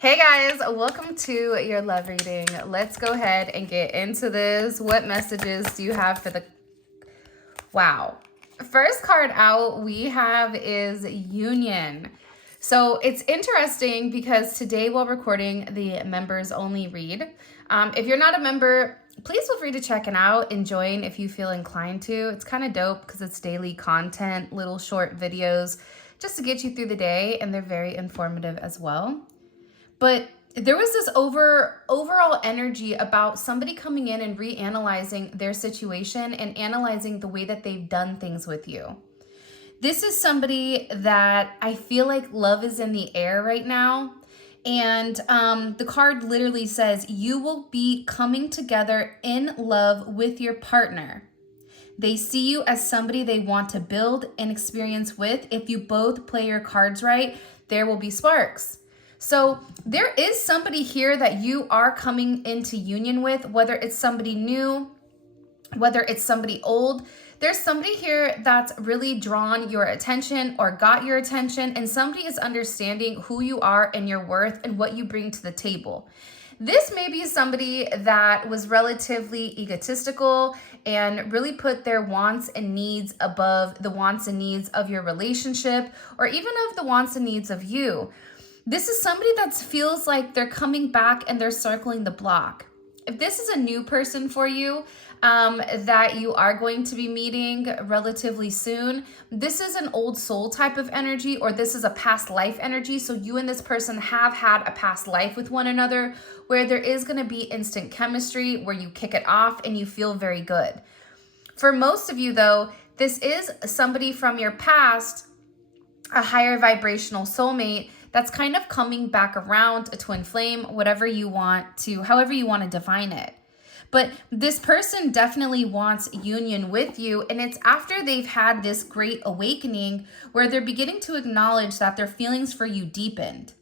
Hey guys, welcome to your love reading. Let's go ahead and get into this. What messages do you have for the... Wow. First card out we have is Union. So it's interesting because today while recording the members only read, if you're not a member, please feel free to check it out and join if you feel inclined to. It's kind of dope because it's daily content, little short videos just to get you through the day, and they're very informative as well. But there was this overall energy about somebody coming in and reanalyzing their situation and analyzing the way that they've done things with you. This is somebody that I feel like love is in the air right now. And the card literally says, you will be coming together in love with your partner. They see you as somebody they want to build an experience with. If you both play your cards right, there will be sparks. So there is somebody here that you are coming into union with, whether it's somebody new, whether it's somebody old. There's somebody here that's really drawn your attention or got your attention, and somebody is understanding who you are and your worth and what you bring to the table. This may be somebody that was relatively egotistical and really put their wants and needs above the wants and needs of your relationship, or even of the wants and needs of you. This is somebody that feels like they're coming back and they're circling the block. If this is a new person for you that you are going to be meeting relatively soon, this is an old soul type of energy, or this is a past life energy. So you and this person have had a past life with one another where there is going to be instant chemistry, where you kick it off and you feel very good. For most of you though, this is somebody from your past, a higher vibrational soulmate that's kind of coming back around, a twin flame, whatever you want to, however you want to define it. But this person definitely wants union with you, and it's after they've had this great awakening where they're beginning to acknowledge that their feelings for you deepened.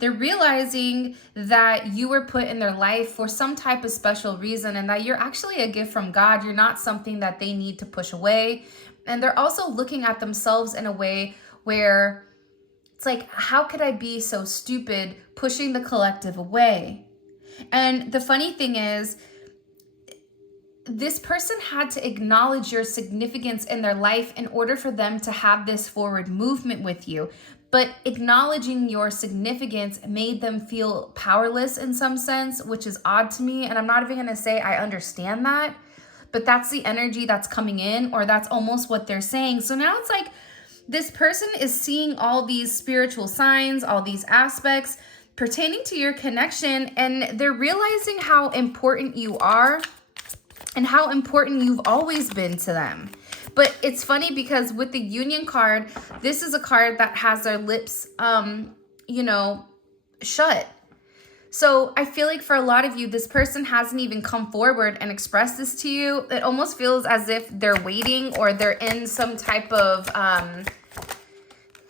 They're realizing that you were put in their life for some type of special reason, and that you're actually a gift from God. You're not something that they need to push away. And they're also looking at themselves in a way where it's like, how could I be so stupid pushing the collective away? And the funny thing is, this person had to acknowledge your significance in their life in order for them to have this forward movement with you. But acknowledging your significance made them feel powerless in some sense, which is odd to me. And I'm not even going to say I understand that, but that's the energy that's coming in, or that's almost what they're saying. So now it's like, this person is seeing all these spiritual signs, all these aspects pertaining to your connection, and they're realizing how important you are and how important you've always been to them. But it's funny because with the Union card, this is a card that has their lips, shut. So I feel like for a lot of you, this person hasn't even come forward and expressed this to you. It almost feels as if they're waiting, or they're in some type of,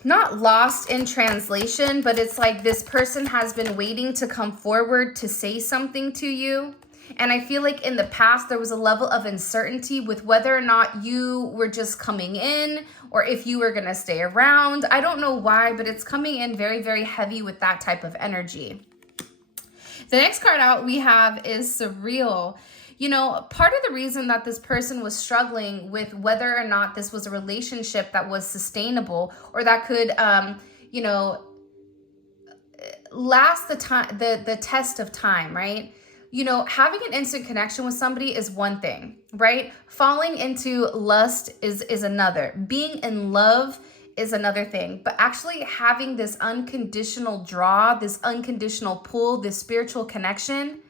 not lost in translation, but it's like this person has been waiting to come forward to say something to you. And I feel like in the past, there was a level of uncertainty with whether or not you were just coming in or if you were going to stay around. I don't know why, but it's coming in very, very heavy with that type of energy. The next card out we have is Surreal. You know, part of the reason that this person was struggling with whether or not this was a relationship that was sustainable, or that could, last the test of time, right? You know, having an instant connection with somebody is one thing, right? Falling into lust is another. Being in love is another thing. But actually having this unconditional draw, this unconditional pull, this spiritual connection,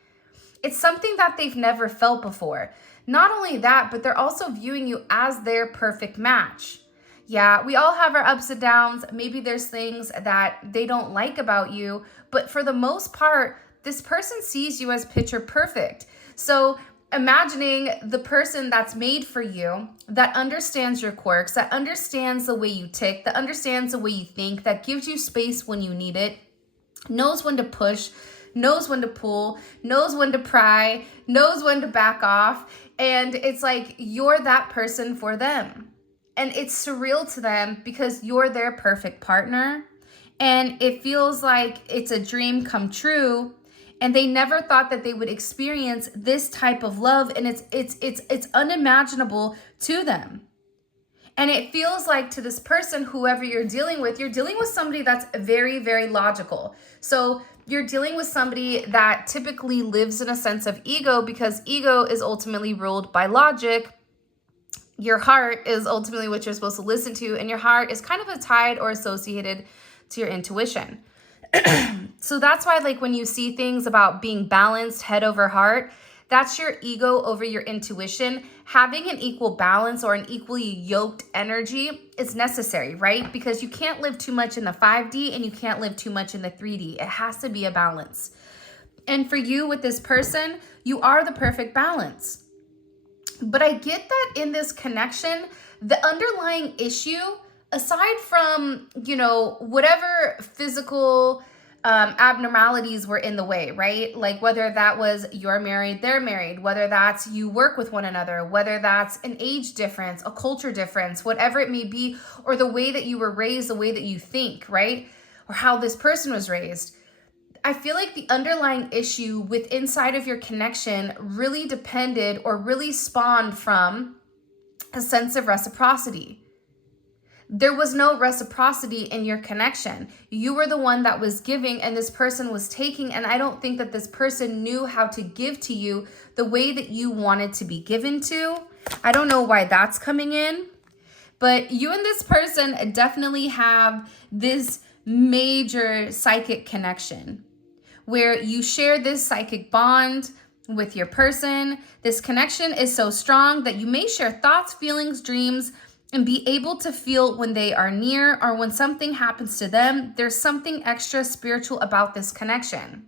it's something that they've never felt before. Not only that, but they're also viewing you as their perfect match. Yeah, we all have our ups and downs. Maybe there's things that they don't like about you, but for the most part, this person sees you as picture perfect. So imagining the person that's made for you, that understands your quirks, that understands the way you tick, that understands the way you think, that gives you space when you need it, knows when to push, knows when to pull, knows when to pry, knows when to back off. And it's like you're that person for them. And it's surreal to them because you're their perfect partner. And it feels like it's a dream come true. And they never thought that they would experience this type of love. And it's unimaginable to them. And it feels like to this person, whoever you're dealing with somebody that's very, very logical. So you're dealing with somebody that typically lives in a sense of ego, because ego is ultimately ruled by logic. Your heart is ultimately what you're supposed to listen to, and your heart is kind of tied or associated to your intuition. So that's why, like, when you see things about being balanced head over heart, that's your ego over your intuition. Having an equal balance or an equally yoked energy is necessary, right? Because you can't live too much in the 5D and you can't live too much in the 3D. It has to be a balance. And for you with this person, you are the perfect balance. But I get that in this connection, the underlying issue, aside from, you know, whatever physical abnormalities were in the way, right? Like whether that was you're married, they're married, whether that's you work with one another, whether that's an age difference, a culture difference, whatever it may be, or the way that you were raised, the way that you think, right? Or how this person was raised. I feel like the underlying issue with inside of your connection really depended or really spawned from a sense of reciprocity. There was no reciprocity in your connection. You were the one that was giving and this person was taking. And I don't think that this person knew how to give to you the way that you wanted to be given to. I don't know why that's coming in. But you and this person definitely have this major psychic connection where you share this psychic bond with your person. This connection is so strong that you may share thoughts, feelings, dreams, and be able to feel when they are near or when something happens to them. There's something extra spiritual about this connection.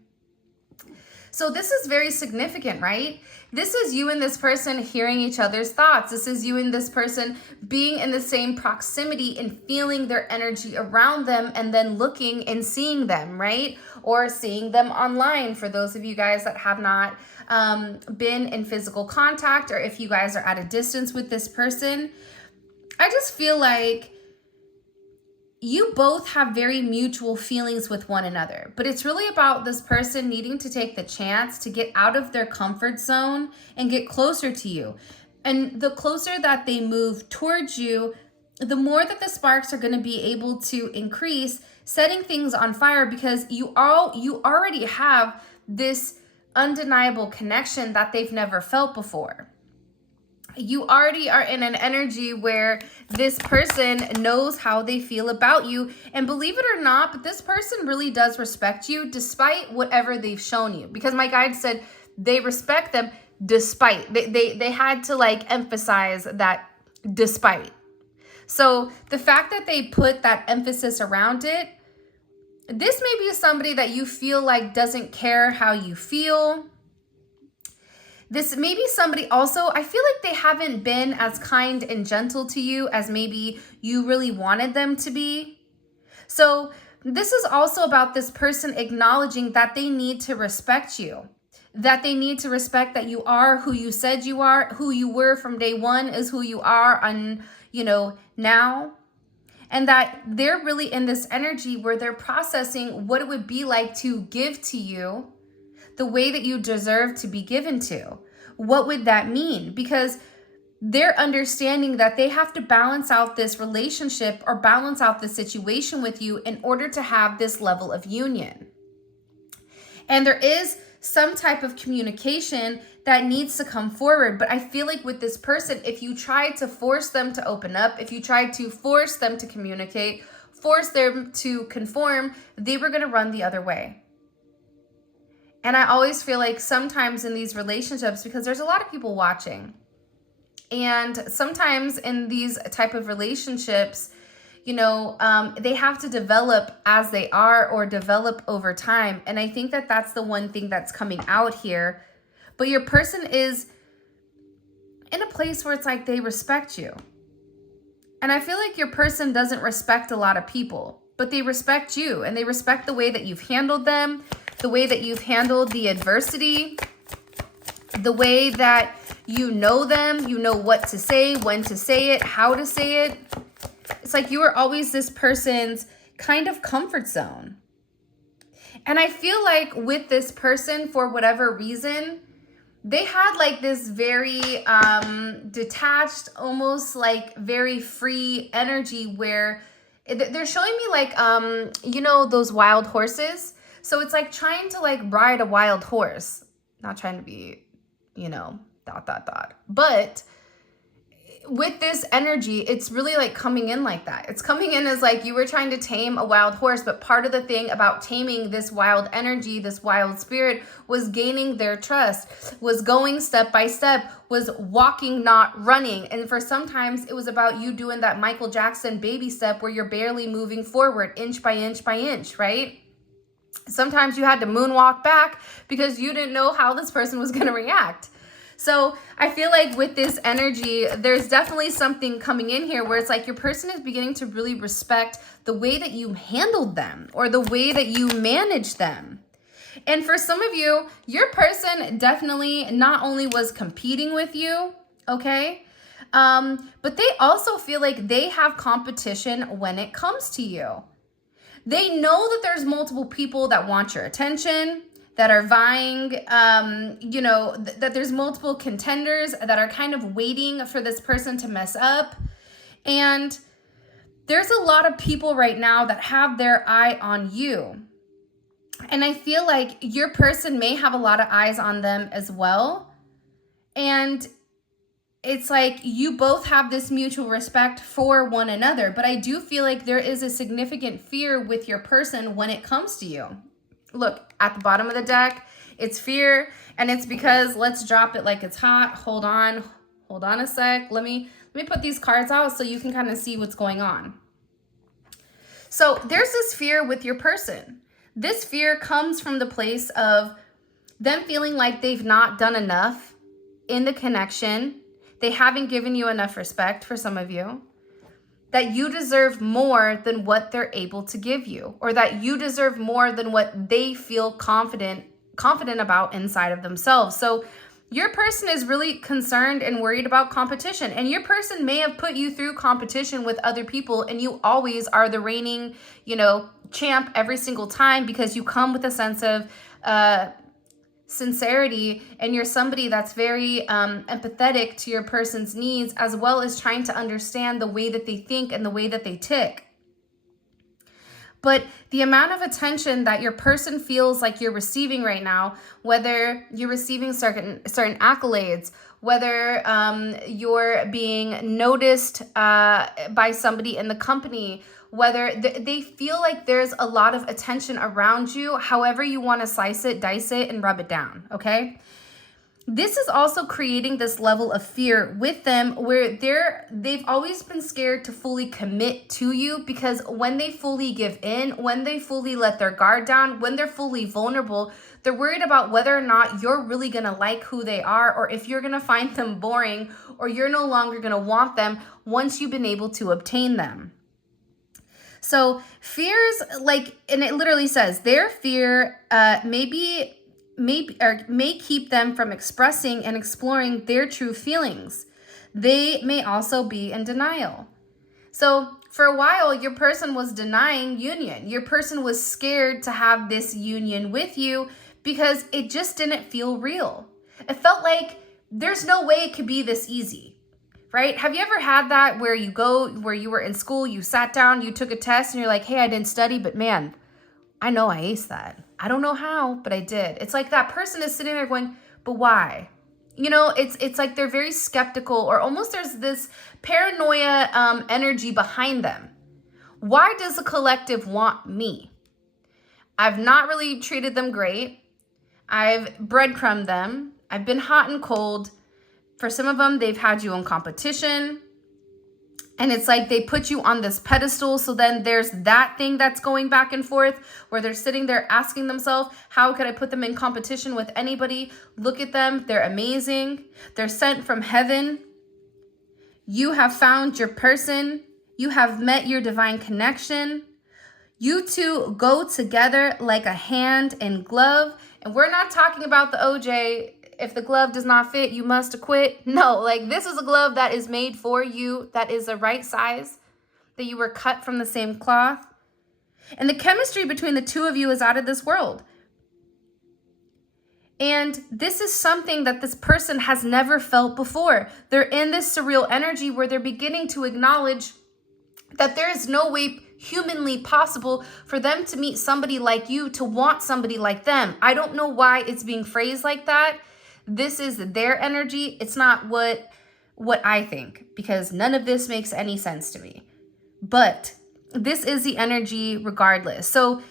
So this is very significant, right? This is you and this person hearing each other's thoughts. This is you and this person being in the same proximity and feeling their energy around them and then looking and seeing them, right? Or seeing them online for those of you guys that have not been in physical contact, or if you guys are at a distance with this person. I just feel like you both have very mutual feelings with one another, but it's really about this person needing to take the chance to get out of their comfort zone and get closer to you. And the closer that they move towards you, the more that the sparks are going to be able to increase, setting things on fire, because you already have this undeniable connection that they've never felt before. You already are in an energy where this person knows how they feel about you. And believe it or not, but this person really does respect you despite whatever they've shown you. Because my guide said they respect them despite. They had to like emphasize that despite. So the fact that they put that emphasis around it, this may be somebody that you feel like doesn't care how you feel. This may be somebody also, I feel like they haven't been as kind and gentle to you as maybe you really wanted them to be. So this is also about this person acknowledging that they need to respect you, that they need to respect that you are who you said you are, who you were from day one is who you are on, now. And that they're really in this energy where they're processing what it would be like to give to you the way that you deserve to be given to. What would that mean? Because they're understanding that they have to balance out this relationship or balance out the situation with you in order to have this level of union. And there is some type of communication that needs to come forward. But I feel like with this person, if you try to force them to open up, if you try to force them to communicate, force them to conform, they were going to run the other way. And I always feel like sometimes in these relationships, because there's a lot of people watching, and sometimes in these type of relationships, they have to develop as they are or develop over time. And I think that that's the one thing that's coming out here. But your person is in a place where it's like they respect you. And I feel like your person doesn't respect a lot of people, but they respect you, and they respect the way that you've handled them, the way that you've handled the adversity, the way that you know them, you know what to say, when to say it, how to say it. It's like you are always this person's kind of comfort zone. And I feel like with this person, for whatever reason, they had like this very detached, almost like very free energy where they're showing me like, you know, those wild horses. So it's like trying to like ride a wild horse, not trying to be, you know, ... But with this energy, it's really like coming in like that. It's coming in as like you were trying to tame a wild horse, but part of the thing about taming this wild energy, this wild spirit, was gaining their trust, was going step by step, was walking, not running. And for sometimes it was about you doing that Michael Jackson baby step where you're barely moving forward inch by inch by inch, right? Sometimes you had to moonwalk back because you didn't know how this person was going to react. So I feel like with this energy, there's definitely something coming in here where it's like your person is beginning to really respect the way that you handled them or the way that you managed them. And for some of you, your person definitely not only was competing with you, okay, but they also feel like they have competition when it comes to you. They know that there's multiple people that want your attention, that are vying, you know, that there's multiple contenders that are kind of waiting for this person to mess up. And there's a lot of people right now that have their eye on you. And I feel like your person may have a lot of eyes on them as well. And it's like you both have this mutual respect for one another. But I do feel like there is a significant fear with your person when it comes to you. Look, at the bottom of the deck, it's fear, and it's because, let's drop it like it's hot. Hold on a sec. Let me put these cards out so you can kind of see what's going on. So there's this fear with your person. This fear comes from the place of them feeling like they've not done enough in the connection. They haven't given you enough respect for some of you. That you deserve more than what they're able to give you, or that you deserve more than what they feel confident about inside of themselves. So your person is really concerned and worried about competition, and your person may have put you through competition with other people, and you always are the reigning, you know, champ every single time because you come with a sense of sincerity, and you're somebody that's very empathetic to your person's needs, as well as trying to understand the way that they think and the way that they tick. But the amount of attention that your person feels like you're receiving right now, whether you're receiving certain accolades, whether you're being noticed by somebody in the company, whether they feel like there's a lot of attention around you, however you want to slice it, dice it, and rub it down, okay? This is also creating this level of fear with them where they've always been scared to fully commit to you, because when they fully give in, when they fully let their guard down, when they're fully vulnerable, they're worried about whether or not you're really going to like who they are, or if you're going to find them boring, or you're no longer going to want them once you've been able to obtain them. So fears, like, and it literally says their fear may keep them from expressing and exploring their true feelings. They may also be in denial. So for a while, your person was denying union. Your person was scared to have this union with you because it just didn't feel real. It felt like there's no way it could be this easy. Right? Have you ever had that where you were in school, you sat down, you took a test, and you're like, hey, I didn't study, but man, I know I aced that. I don't know how, but I did. It's like that person is sitting there going, but why? You know, it's like they're very skeptical, or almost there's this paranoia energy behind them. Why does the collective want me? I've not really treated them great. I've breadcrumbed them. I've been hot and cold. For some of them, they've had you in competition, and it's like they put you on this pedestal. So then there's that thing that's going back and forth where they're sitting there asking themselves, how could I put them in competition with anybody? Look at them. They're amazing. They're sent from heaven. You have found your person. You have met your divine connection. You two go together like a hand and glove. And we're not talking about the OJ, if the glove does not fit, you must acquit. No, like this is a glove that is made for you, that is the right size, that you were cut from the same cloth. And the chemistry between the two of you is out of this world. And this is something that this person has never felt before. They're in this surreal energy where they're beginning to acknowledge that there is no way humanly possible for them to meet somebody like you, to want somebody like them. I don't know why it's being phrased like that. This is their energy. It's not what I think, because none of this makes any sense to me. But this is the energy regardless. So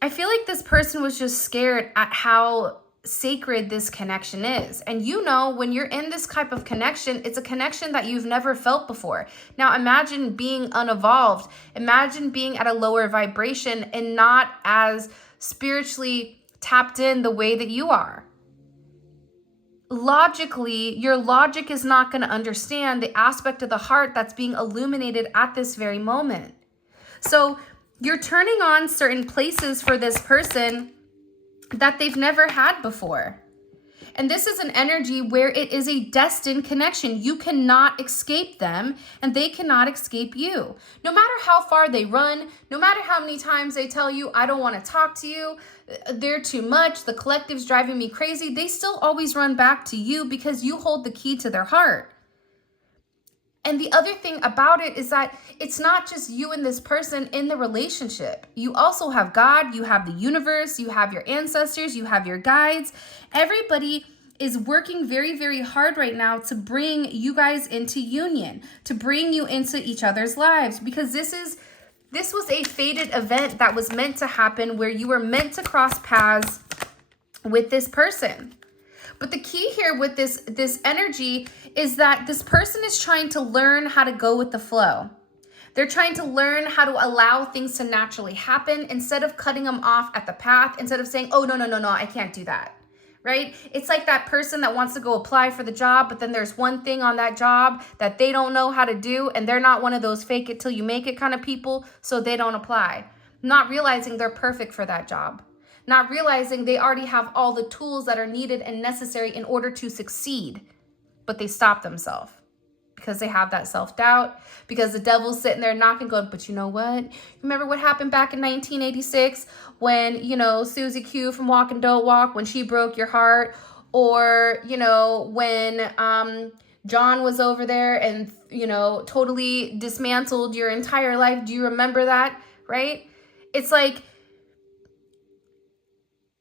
I feel like this person was just scared at how sacred this connection is. And you know, when you're in this type of connection, it's a connection that you've never felt before. Now imagine being unevolved. Imagine being at a lower vibration and not as spiritually tapped in the way that you are. Logically, your logic is not going to understand the aspect of the heart that's being illuminated at this very moment. So you're turning on certain places for this person that they've never had before. And this is an energy where it is a destined connection. You cannot escape them and they cannot escape you. No matter how far they run, no matter how many times they tell you, I don't want to talk to you, they're too much, the collective's driving me crazy, they still always run back to you because you hold the key to their heart. And the other thing about it is that it's not just you and this person in the relationship. You also have God, you have the universe, you have your ancestors, you have your guides. Everybody is working very, very hard right now to bring you guys into union, to bring you into each other's lives, because this was a fated event that was meant to happen where you were meant to cross paths with this person. But the key here with this energy is that this person is trying to learn how to go with the flow. They're trying to learn how to allow things to naturally happen instead of cutting them off at the path, instead of saying, oh, no, I can't do that, right? It's like that person that wants to go apply for the job, but then there's one thing on that job that they don't know how to do, and they're not one of those fake it till you make it kind of people, so they don't apply, not realizing they're perfect for that job. Not realizing they already have all the tools that are needed and necessary in order to succeed, but they stop themselves because they have that self-doubt, because the devil's sitting there knocking, going, but you know what? Remember what happened back in 1986 when, Susie Q from Walk and Don't Walk, when she broke your heart, or, when John was over there and, totally dismantled your entire life. Do you remember that, right? It's like,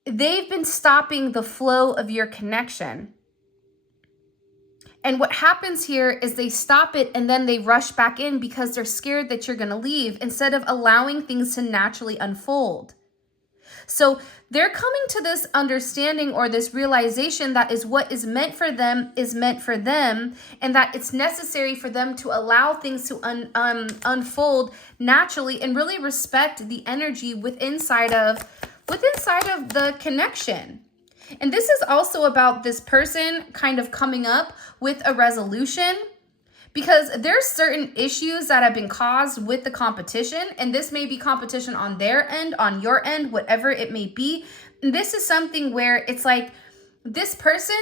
they've been stopping the flow of your connection. And what happens here is they stop it and then they rush back in because they're scared that you're going to leave instead of allowing things to naturally unfold. So they're coming to this understanding or this realization that is what is meant for them, and that it's necessary for them to allow things to unfold naturally and really respect the energy within inside of the connection. And this is also about this person kind of coming up with a resolution, because there's certain issues that have been caused with the competition, and this may be competition on their end, on your end, whatever it may be. And this is something where it's like this person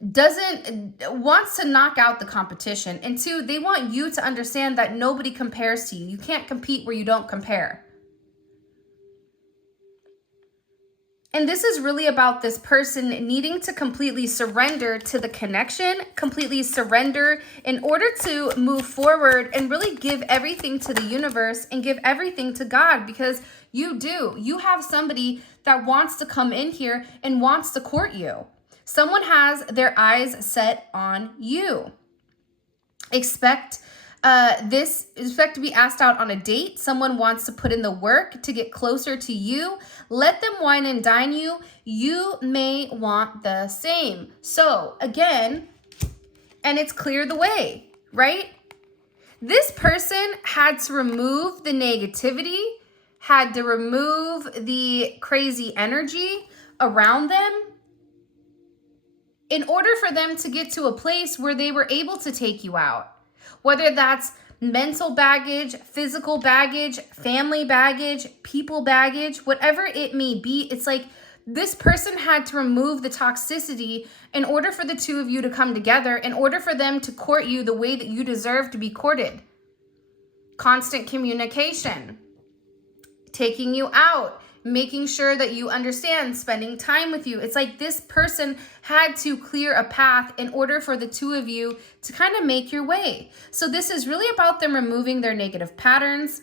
wants to knock out the competition, and two, they want you to understand that nobody compares to you. You can't compete where you don't compare. And this is really about this person needing to completely surrender to the connection, completely surrender in order to move forward and really give everything to the universe and give everything to God, because you have somebody that wants to come in here and wants to court you. Someone has their eyes set on you. Expect to be asked out on a date. Someone wants to put in the work to get closer to you. Let them wine and dine you. You may want the same. So again, and it's clear the way, right? This person had to remove the negativity, had to remove the crazy energy around them in order for them to get to a place where they were able to take you out. Whether that's mental baggage, physical baggage, family baggage, people baggage, whatever it may be, it's like this person had to remove the toxicity in order for the two of you to come together, in order for them to court you the way that you deserve to be courted. Constant communication. taking you out, making sure that you understand, spending time with you. It's like this person had to clear a path in order for the two of you to kind of make your way. So this is really about them removing their negative patterns,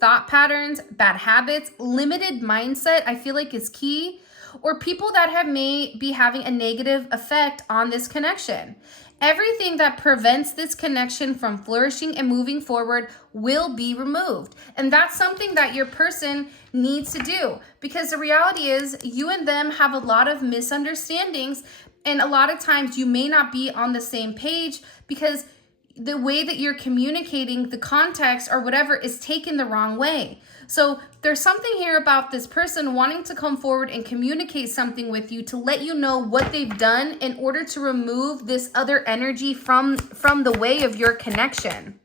thought patterns, bad habits, limited mindset, I feel like is key, or people that may be having a negative effect on this connection. Everything that prevents this connection from flourishing and moving forward will be removed. And that's something that your person needs to do, because the reality is you and them have a lot of misunderstandings, and a lot of times you may not be on the same page because the way that you're communicating, the context or whatever is taken the wrong way. So there's something here about this person wanting to come forward and communicate something with you to let you know what they've done in order to remove this other energy from the way of your connection.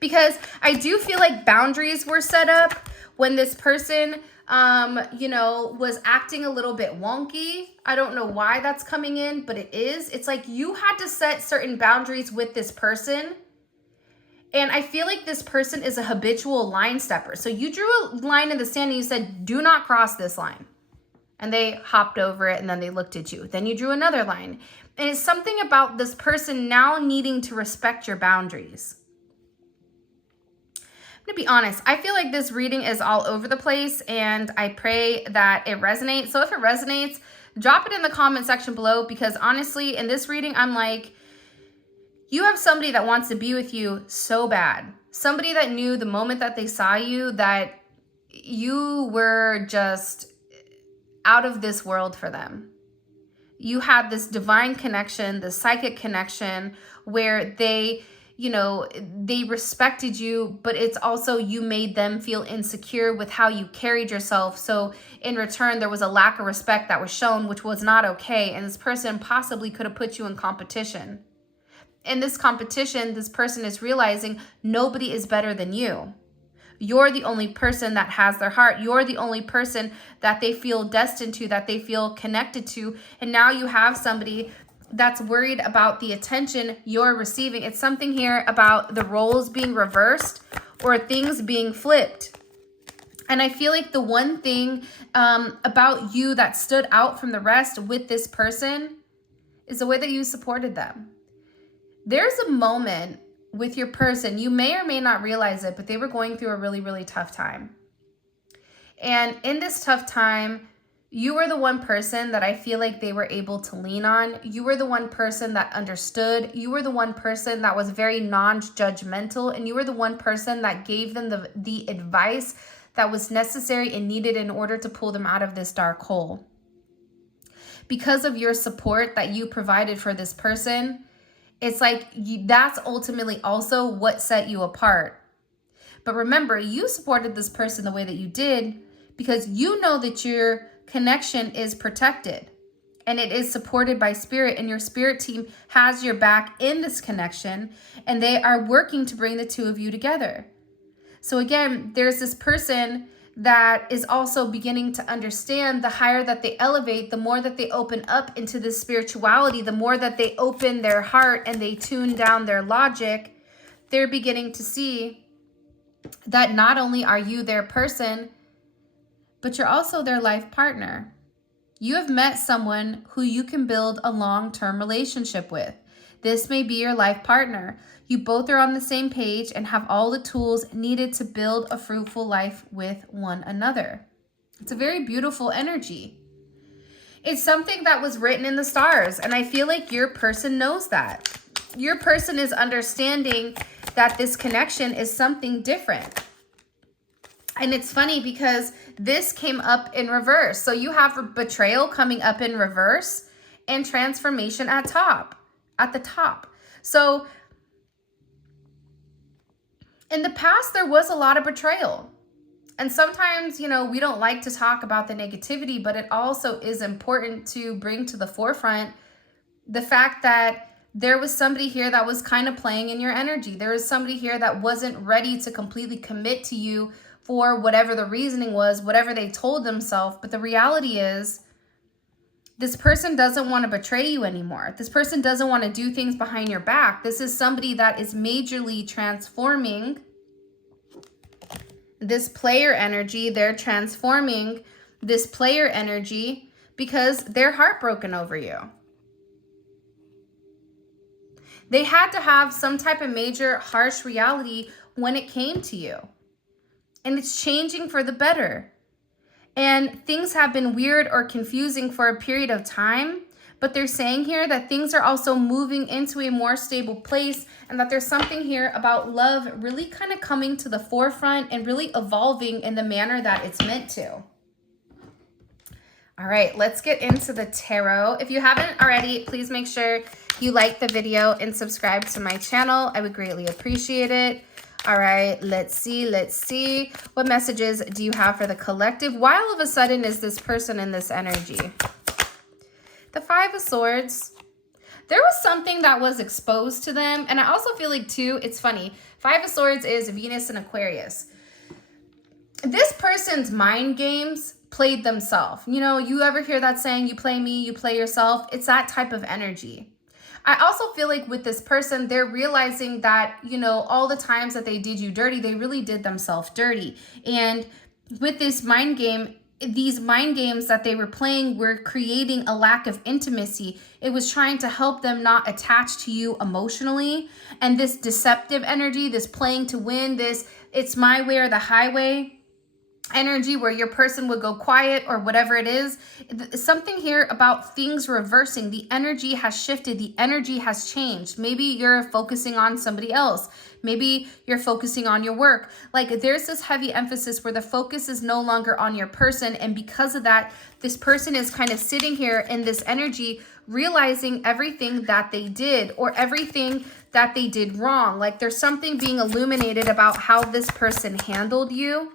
Because I do feel like boundaries were set up when this person, was acting a little bit wonky. I don't know why that's coming in, but it is. It's like you had to set certain boundaries with this person. And I feel like this person is a habitual line stepper. So you drew a line in the sand and you said, do not cross this line. And they hopped over it and then they looked at you. Then you drew another line. And it's something about this person now needing to respect your boundaries. To be honest, I feel like this reading is all over the place, and I pray that it resonates. So if it resonates, drop it in the comment section below, because honestly, in this reading, I'm like, you have somebody that wants to be with you so bad. Somebody that knew the moment that they saw you that you were just out of this world for them. You had this divine connection, this psychic connection where they respected you, but it's also you made them feel insecure with how you carried yourself. So in return, there was a lack of respect that was shown, which was not okay. And this person possibly could have put you in competition. In this competition, this person is realizing nobody is better than you. You're the only person that has their heart. You're the only person that they feel destined to, that they feel connected to. And now you have somebody that's worried about the attention you're receiving. It's something here about the roles being reversed or things being flipped. And I feel like the one thing about you that stood out from the rest with this person is the way that you supported them. There's a moment with your person, you may or may not realize it, but they were going through a really, really tough time. And in this tough time, you were the one person that I feel like they were able to lean on. You were the one person that understood. You were the one person that was very non-judgmental. And you were the one person that gave them the advice that was necessary and needed in order to pull them out of this dark hole. Because of your support that you provided for this person, it's like that's ultimately also what set you apart. But remember, you supported this person the way that you did because you know that your connection is protected and it is supported by spirit, and your spirit team has your back in this connection, and they are working to bring the two of you together. So again, there's this person that is also beginning to understand the higher that they elevate, the more that they open up into this spirituality, the more that they open their heart and they tune down their logic, they're beginning to see that not only are you their person, but you're also their life partner. You have met someone who you can build a long-term relationship with. This may be your life partner. You both are on the same page and have all the tools needed to build a fruitful life with one another. It's a very beautiful energy. It's something that was written in the stars, and I feel like your person knows that. Your person is understanding that this connection is something different. And it's funny because this came up in reverse. So you have betrayal coming up in reverse and transformation at the top. So in the past, there was a lot of betrayal. And sometimes, we don't like to talk about the negativity, but it also is important to bring to the forefront the fact that there was somebody here that was kind of playing in your energy. There was somebody here that wasn't ready to completely commit to you for whatever the reasoning was, whatever they told themselves. But the reality is, this person doesn't want to betray you anymore. This person doesn't want to do things behind your back. This is somebody that is majorly transforming this player energy, they're transforming this player energy because they're heartbroken over you. They had to have some type of major harsh reality when it came to you. And it's changing for the better. And things have been weird or confusing for a period of time, but they're saying here that things are also moving into a more stable place, and that there's something here about love really kind of coming to the forefront and really evolving in the manner that it's meant to. All right, let's get into the tarot. If you haven't already, please make sure you like the video and subscribe to my channel. I would greatly appreciate it. All right, let's see. What messages do you have for the collective? Why all of a sudden is this person in this energy? The Five of Swords. There was something that was exposed to them. And I also feel like, too, it's funny. Five of Swords is Venus and Aquarius. This person's mind games played themselves. You know, you ever hear that saying, you play me, you play yourself? It's that type of energy. I also feel like with this person, they're realizing that, you know, all the times that they did you dirty, they really did themselves dirty. And with this mind game, these mind games that they were playing were creating a lack of intimacy. It was trying to help them not attach to you emotionally. And this deceptive energy, this playing to win, this it's my way or the highway energy where your person would go quiet or whatever it is. Something here about things reversing. The energy has shifted. The energy has changed. Maybe you're focusing on somebody else. Maybe you're focusing on your work. Like there's this heavy emphasis where the focus is no longer on your person. And because of that, this person is kind of sitting here in this energy, realizing everything that they did or everything that they did wrong. Like there's something being illuminated about how this person handled you.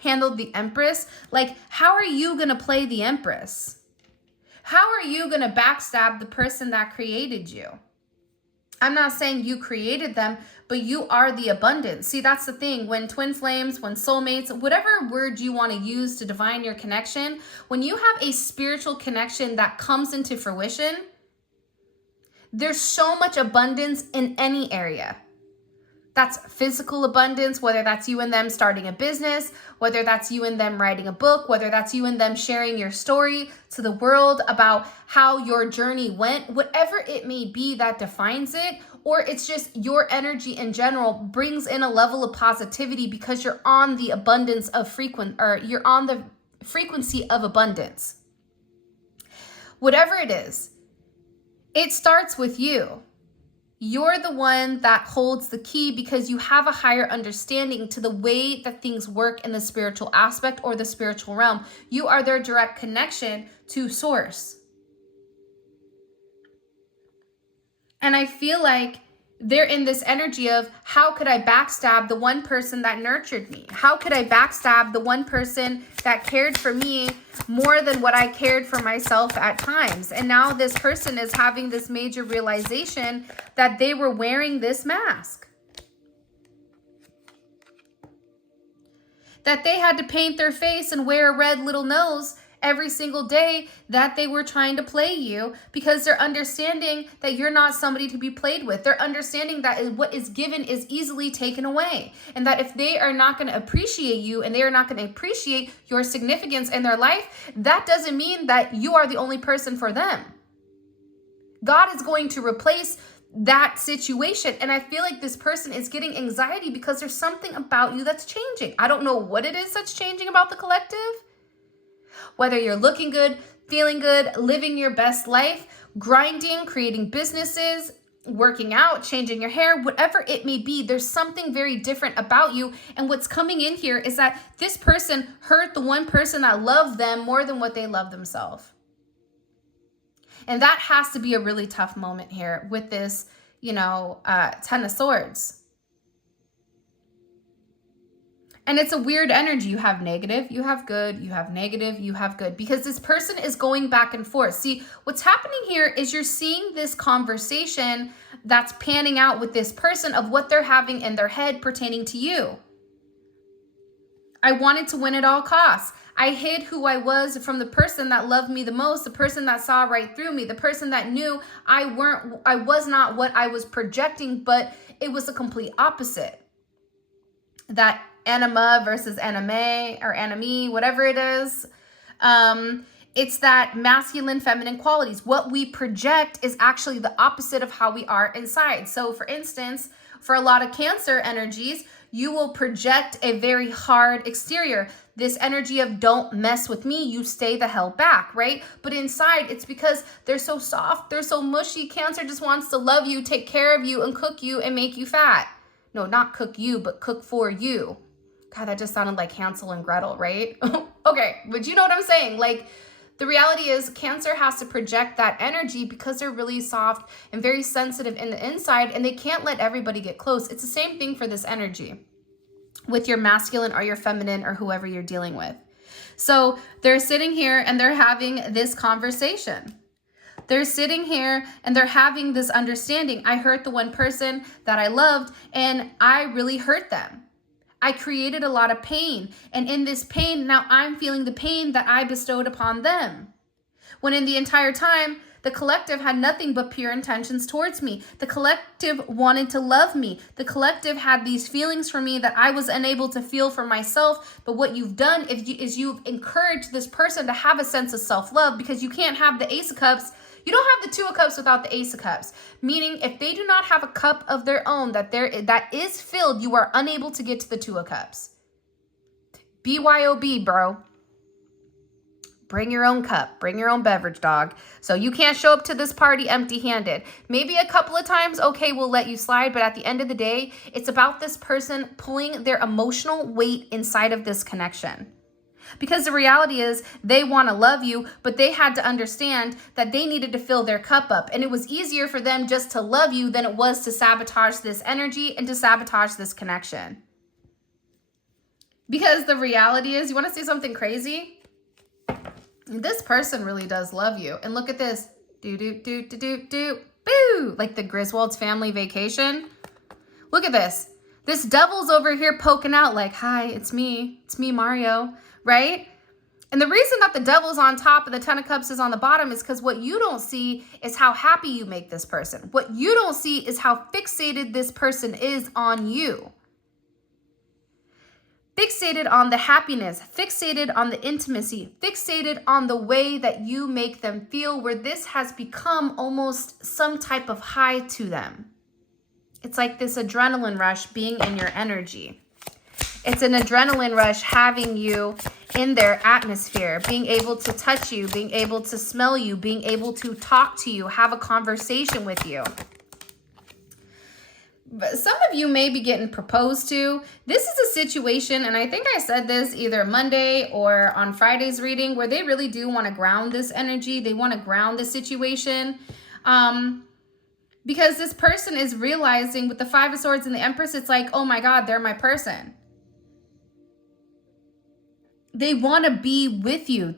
Handled the Empress. Like, how are you going to play the Empress? How are you going to backstab the person that created you? I'm not saying you created them, but you are the abundance. See, that's the thing. When twin flames, when soulmates, whatever word you want to use to define your connection, when you have a spiritual connection that comes into fruition, there's so much abundance in any area. That's physical abundance, whether that's you and them starting a business, whether that's you and them writing a book, whether that's you and them sharing your story to the world about how your journey went, whatever it may be that defines it, or it's just your energy in general brings in a level of positivity because you're on the abundance of you're on the frequency of abundance. Whatever it is, it starts with you. You're the one that holds the key because you have a higher understanding to the way that things work in the spiritual aspect or the spiritual realm. You are their direct connection to source. And I feel like they're in this energy of, how could I backstab the one person that nurtured me? How could I backstab the one person that cared for me more than what I cared for myself at times? And now this person is having this major realization that they were wearing this mask. That they had to paint their face and wear a red little nose every single day that they were trying to play you, because they're understanding that you're not somebody to be played with. They're understanding that what is given is easily taken away. And that if they are not going to appreciate you and they are not going to appreciate your significance in their life, that doesn't mean that you are the only person for them. God is going to replace that situation. And I feel like this person is getting anxiety because there's something about you that's changing. I don't know what it is that's changing about the collective. Whether you're looking good, feeling good, living your best life, grinding, creating businesses, working out, changing your hair, whatever it may be, there's something very different about you. And what's coming in here is that this person hurt the one person that loved them more than what they love themselves. And that has to be a really tough moment here with this, Ten of Swords. And it's a weird energy. You have negative, you have good, you have negative, you have good, because this person is going back and forth. See, what's happening here is you're seeing this conversation that's panning out with this person of what they're having in their head pertaining to you. I wanted to win at all costs. I hid who I was from the person that loved me the most, the person that saw right through me, the person that knew I was not what I was projecting, but it was a complete opposite. That anima versus anime or enemy, whatever it is. It's that masculine, feminine qualities. What we project is actually the opposite of how we are inside. So for instance, for a lot of Cancer energies, you will project a very hard exterior. This energy of don't mess with me, you stay the hell back, right? But inside, it's because they're so soft, they're so mushy. Cancer just wants to love you, take care of you, and cook you and make you fat. No, not cook you, but cook for you. God, that just sounded like Hansel and Gretel, right? Okay, but you know what I'm saying? Like, the reality is Cancer has to project that energy because they're really soft and very sensitive in the inside, and they can't let everybody get close. It's the same thing for this energy with your masculine or your feminine or whoever you're dealing with. So they're sitting here and they're having this conversation. They're sitting here and they're having this understanding. I hurt the one person that I loved and I really hurt them. I created a lot of pain, and in this pain, now I'm feeling the pain that I bestowed upon them. When in the entire time, the collective had nothing but pure intentions towards me. The collective wanted to love me. The collective had these feelings for me that I was unable to feel for myself. But what you've done is you've encouraged this person to have a sense of self-love, because you can't have the Ace of Cups. You don't have the Two of Cups without the Ace of Cups. Meaning, if they do not have a cup of their own that is filled, you are unable to get to the Two of Cups. BYOB, bro. Bring your own cup. Bring your own beverage, dog. So you can't show up to this party empty-handed. Maybe a couple of times, okay, we'll let you slide. But at the end of the day, it's about this person pulling their emotional weight inside of this connection. Because the reality is they want to love you, but they had to understand that they needed to fill their cup up. And it was easier for them just to love you than it was to sabotage this energy and to sabotage this connection. Because the reality is, you want to see something crazy? This person really does love you. And look at this. Boo! Like the Griswold's family vacation. Look at this. This devil's over here poking out like, hi, it's me. It's me, Mario. Right? And the reason that the devil's on top and the Ten of Cups is on the bottom is because what you don't see is how happy you make this person. What you don't see is how fixated this person is on you. Fixated on the happiness, fixated on the intimacy, fixated on the way that you make them feel, where this has become almost some type of high to them. It's like this adrenaline rush being in your energy. It's an adrenaline rush having you in their atmosphere, being able to touch you, being able to smell you, being able to talk to you, have a conversation with you. But some of you may be getting proposed to. This is a situation, and I think I said this either Monday or on Friday's reading, where they really do want to ground this energy. They want to ground the situation. Because this person is realizing with the Five of Swords and the Empress, it's like, oh my God, they're my person. They want to be with you.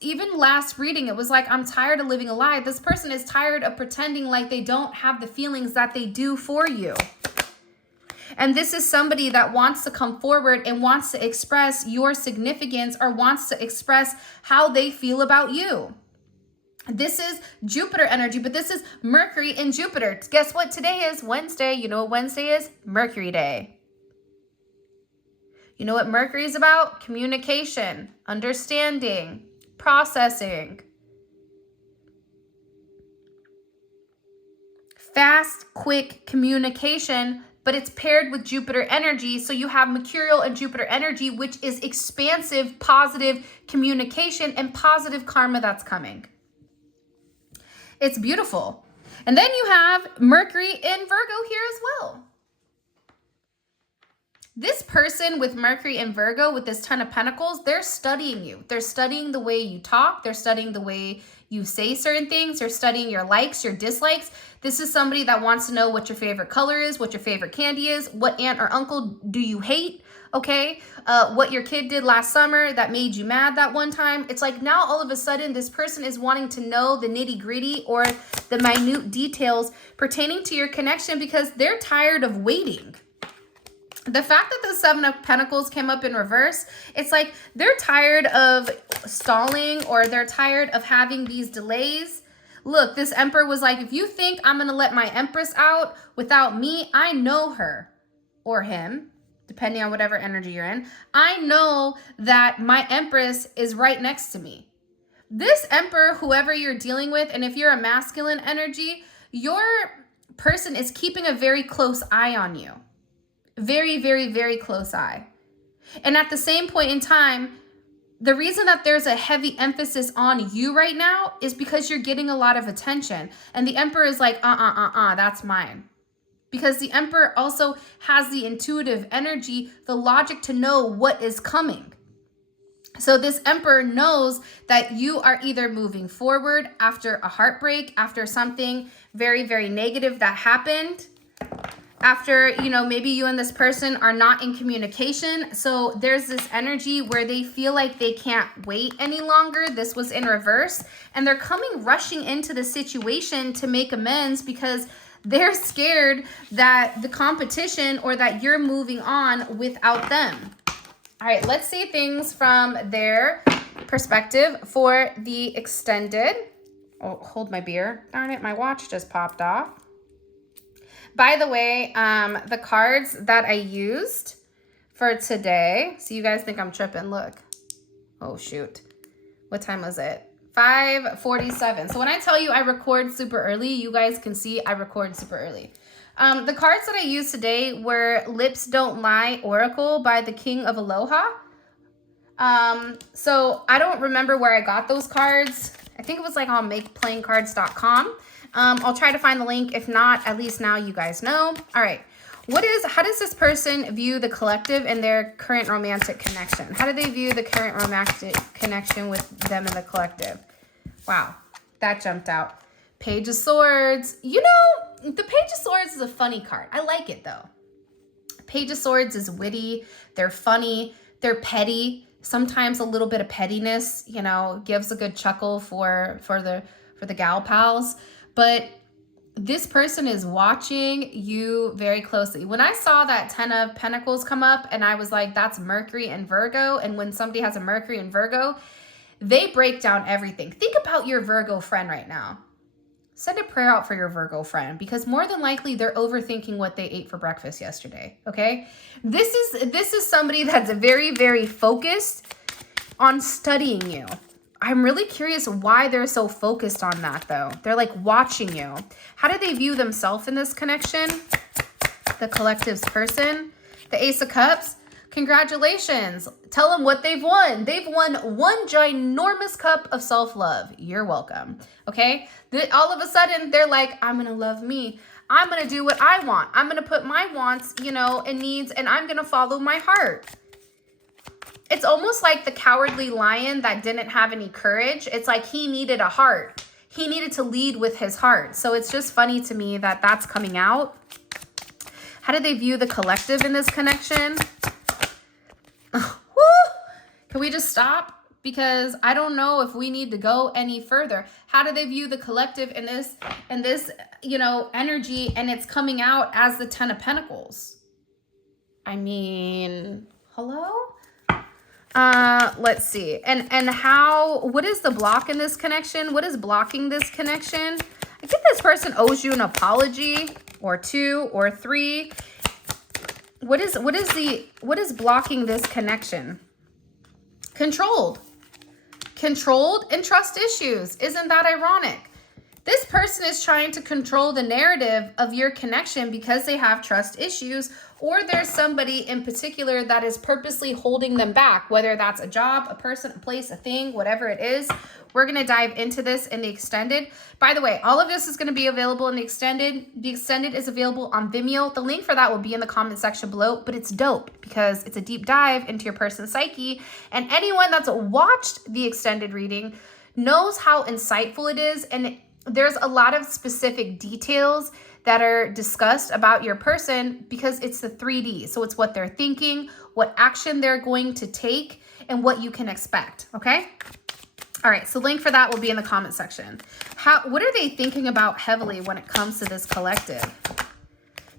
Even last reading, it was like, I'm tired of living a lie. This person is tired of pretending like they don't have the feelings that they do for you. And this is somebody that wants to come forward and wants to express your significance, or wants to express how they feel about you. This is Jupiter energy, but this is Mercury and Jupiter. Guess what today is? Wednesday. You know what Wednesday is? Mercury Day. You know what Mercury is about? Communication, understanding, processing. Fast, quick communication, but it's paired with Jupiter energy. So you have Mercurial and Jupiter energy, which is expansive, positive communication and positive karma that's coming. It's beautiful. And then you have Mercury in Virgo here as well. This person with Mercury and Virgo with this Ten of Pentacles, they're studying you. They're studying the way you talk. They're studying the way you say certain things. They're studying your likes, your dislikes. This is somebody that wants to know what your favorite color is, what your favorite candy is, what aunt or uncle do you hate, okay? What your kid did last summer that made you mad that one time. It's like now all of a sudden this person is wanting to know the nitty-gritty or the minute details pertaining to your connection, because they're tired of waiting. The fact that the Seven of Pentacles came up in reverse, it's like they're tired of stalling, or they're tired of having these delays. Look, this Emperor was like, if you think I'm going to let my Empress out without me, I know her or him. depending on whatever energy you're in. I know that my Empress is right next to me. This Emperor, whoever you're dealing with, and if you're a masculine energy, your person is keeping a very close eye on you. Very, very, very close eye. And at the same point in time, the reason that there's a heavy emphasis on you right now is because you're getting a lot of attention. And the Emperor is like, that's mine. Because the Emperor also has the intuitive energy, the logic to know what is coming. So this Emperor knows that you are either moving forward after a heartbreak, after something very, very negative that happened, after, you know, maybe you and this person are not in communication. So there's this energy where they feel like they can't wait any longer. This was in reverse. And they're coming rushing into the situation to make amends because they're scared that the competition or that you're moving on without them. All right, let's see things from their perspective for the extended. Oh, hold my beer. Darn it, my watch just popped off. By the way, the cards that I used for today, so you guys think I'm tripping, look. Oh, shoot. What time was it? 5:47. So when I tell you I record super early, you guys can see I record super early. The cards that I used today were Lips Don't Lie Oracle by the King of Aloha. So I don't remember where I got those cards. I think it was like on makeplayingcards.com. I'll try to find the link. If not, at least now you guys know. All right. How does this person view the collective and their current romantic connection? How do they view the current romantic connection with them and the collective? Wow, that jumped out. Page of Swords. You know, the Page of Swords is a funny card. I like it though. Page of Swords is witty. They're funny. They're petty. Sometimes a little bit of pettiness, you know, gives a good chuckle for the gal pals. But this person is watching you very closely. When I saw that 10 of Pentacles come up and I was like, that's Mercury and Virgo. And when somebody has a Mercury and Virgo, they break down everything. Think about your Virgo friend right now. Send a prayer out for your Virgo friend because more than likely they're overthinking what they ate for breakfast yesterday, okay? This is somebody that's very, very focused on studying you. I'm really curious why they're so focused on that, though. They're like watching you. How do they view themselves in this connection? The collective's person. The Ace of Cups. Congratulations. Tell them what they've won. They've won one ginormous cup of self-love. You're welcome. Okay? All of a sudden, they're like, I'm going to love me. I'm going to do what I want. I'm going to put my wants, you know, and needs, and I'm going to follow my heart. It's almost like the cowardly lion that didn't have any courage. It's like he needed a heart. He needed to lead with his heart. So it's just funny to me that that's coming out. How do they view the collective in this connection? Can we just stop? Because I don't know if we need to go any further. How do they view the collective in this, you know, energy, and it's coming out as the 10 of Pentacles? I mean, hello? Let's see. And what is the block in this connection? What is blocking this connection? I think this person owes you an apology or 2 or 3. What is blocking this connection? Controlled and trust issues. Isn't that ironic? This person is trying to control the narrative of your connection because they have trust issues, or there's somebody in particular that is purposely holding them back, whether that's a job, a person, a place, a thing, whatever it is. We're going to dive into this in the extended. By the way, all of this is going to be available in the extended. The extended is available on Vimeo. The link for that will be in the comment section below, but it's dope because it's a deep dive into your person's psyche. And anyone that's watched the extended reading knows how insightful it is, and there's a lot of specific details that are discussed about your person because it's the 3D. So it's what they're thinking, what action they're going to take, and what you can expect, okay? All right, so link for that will be in the comment section. What are they thinking about heavily when it comes to this collective?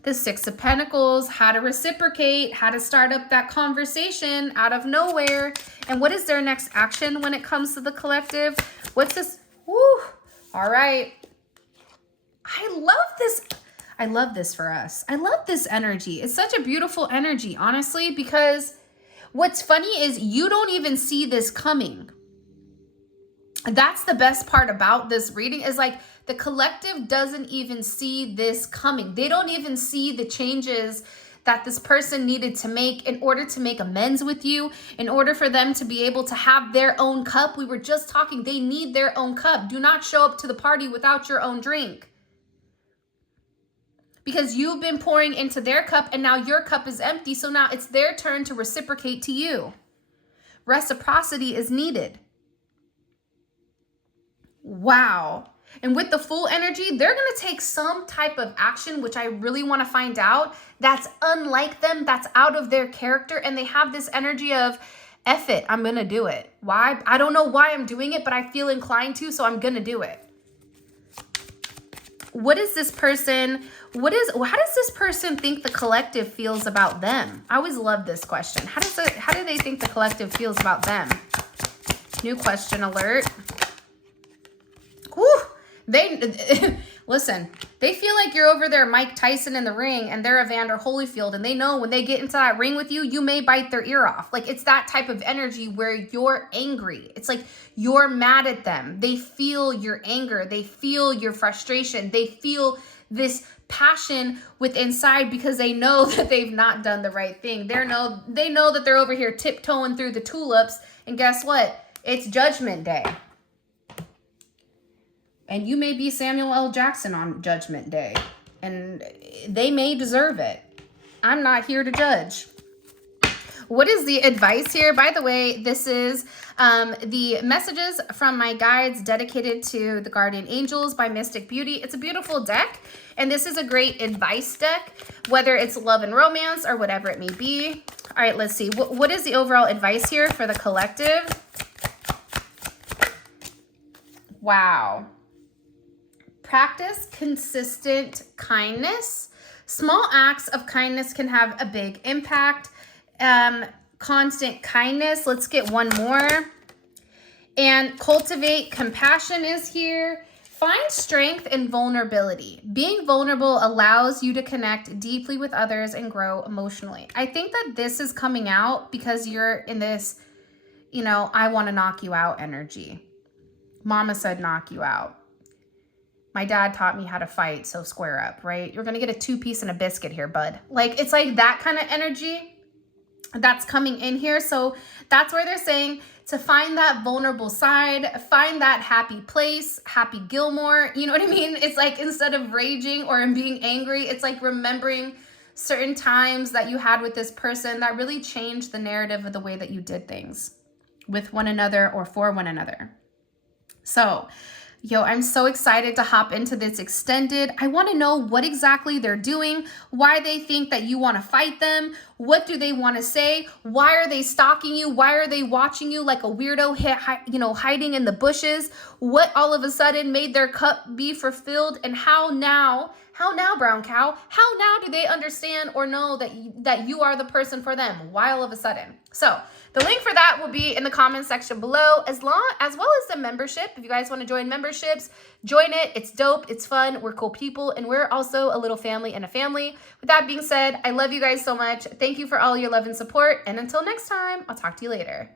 The 6 of Pentacles, how to reciprocate, how to start up that conversation out of nowhere, and what is their next action when it comes to the collective? What's this? Woo! All right. I love this. I love this for us. I love this energy. It's such a beautiful energy, honestly, because what's funny is you don't even see this coming. That's the best part about this reading, is like the collective doesn't even see this coming. They don't even see the changes that this person needed to make in order to make amends with you, in order for them to be able to have their own cup. We were just talking, they need their own cup. Do not show up to the party without your own drink. Because you've been pouring into their cup and now your cup is empty. So now it's their turn to reciprocate to you. Reciprocity is needed. Wow. And with the full energy, they're going to take some type of action, which I really want to find out, that's unlike them, that's out of their character. And they have this energy of, F it, I'm going to do it. Why? I don't know why I'm doing it, but I feel inclined to, so I'm going to do it. What is this person? How does this person think the collective feels about them? I always love this question. How do they think the collective feels about them? New question alert. Whew. Listen, they feel like you're over there Mike Tyson in the ring and they're Evander Holyfield, and they know when they get into that ring with you, you may bite their ear off. Like, it's that type of energy where you're angry. It's like you're mad at them. They feel your anger. They feel your frustration. They feel this passion within inside because they know that they've not done the right thing. They know that they're over here tiptoeing through the tulips, and guess what? It's Judgment Day. And you may be Samuel L. Jackson on Judgment Day. And they may deserve it. I'm not here to judge. What is the advice here? By the way, this is the messages from my guides dedicated to the Guardian Angels by Mystic Beauty. It's a beautiful deck. And this is a great advice deck, whether it's love and romance or whatever it may be. All right, let's see. What is the overall advice here for the collective? Wow. Practice consistent kindness. Small acts of kindness can have a big impact. Constant kindness. Let's get one more. And cultivate compassion is here. Find strength in vulnerability. Being vulnerable allows you to connect deeply with others and grow emotionally. I think that this is coming out because you're in this, I want to knock you out energy. Mama said knock you out. My dad taught me how to fight, so square up, right? You're going to get a 2-piece and a biscuit here, bud. Like, it's like that kind of energy that's coming in here. So that's where they're saying to find that vulnerable side, find that happy place, happy Gilmore. You know what I mean? It's like instead of raging or being angry, it's like remembering certain times that you had with this person that really changed the narrative of the way that you did things with one another or for one another. So, I'm so excited to hop into this extended. I want to know what exactly they're doing, why they think that you want to fight them, what do they want to say, why are they stalking you, why are they watching you like a weirdo, hiding in the bushes, what all of a sudden made their cup be fulfilled, and how now, brown cow, how now do they understand or know that you are the person for them? Why all of a sudden? So the link for that will be in the comment section below, as well as the membership. If you guys want to join memberships, join it. It's dope. It's fun. We're cool people, and we're also a little family in a family. With that being said, I love you guys so much. Thank you for all your love and support. And until next time, I'll talk to you later.